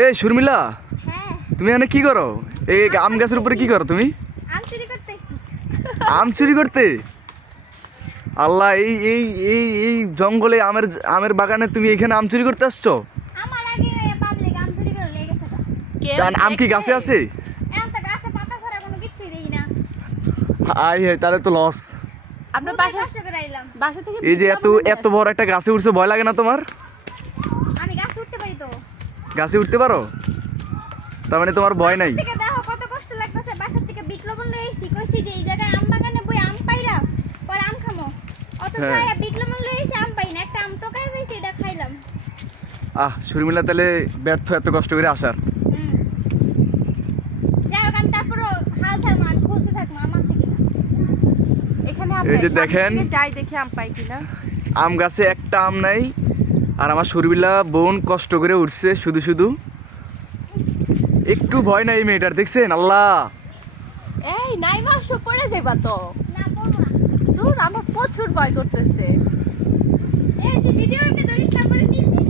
এ শর্মিলা, হ্যাঁ তুমি এখানে কি করো? এই আম গাছের উপরে কি করো তুমি? আম চুরি করতেছি। আম চুরি করতে? আল্লাহ, এই এই এই এই জঙ্গলে আমের আমের বাগানে তুমি এখানে আম চুরি করতে আসছো? আমার আগে পাবলিক আম চুরি করে লেগে গেছে। কারণ আম কি গাছে আছে? এখন তো গাছে পাতা ছাড়া কোনো কিছুই দেই না। আই হে, তাহলে তো লস। আপনার বাসা বাসা কষ্ট করে আইলাম। বাসা থেকে এই যে এত এত বড় একটা গাছে উঠছে, ভয় লাগে না তোমার? আমি গাছে উঠতে পারি তো। গাছে উঠতে পারো? তার মানে তোমার ভয় নাই? থেকে দেখো কত কষ্ট লাগতেছে। বাসা থেকে বিক্লবন লই আইছি, কইছি যে এই জায়গায় আম বাগানে বই আম পাইরা পরে আম খামো। অত হ্যাঁ। ছায়া বিক্লবন লই আইছি আম পাই না, একটা আম টকাই হইছে এটা খাইলাম। শর্মিলা তাহলে ব্যর্থ এত কষ্ট করে আসার। হুম। যাই হোক, আমি তারপরও হাল ছাড়বো না, আমি খুঁজতে থাকবো আম আছে কিনা। এখানে এই যে দেখেন। যাই দেখি আম পাই কিনা। আম গাছে একটা আম নাই, আর আমার শর্মিলা বোন কষ্ট করে উঠছে শুধু শুধু। একটু ভয় নাই এই মেয়েটার, দেখছেন? আল্লাহ, এই নাই মাসও পড়ে যাইবা তো। না পড়বো না। দূর, আমার প্রচুর ভয় করতেছে। এই যে ভিডিও এমনি ধরি তারপরে নিচে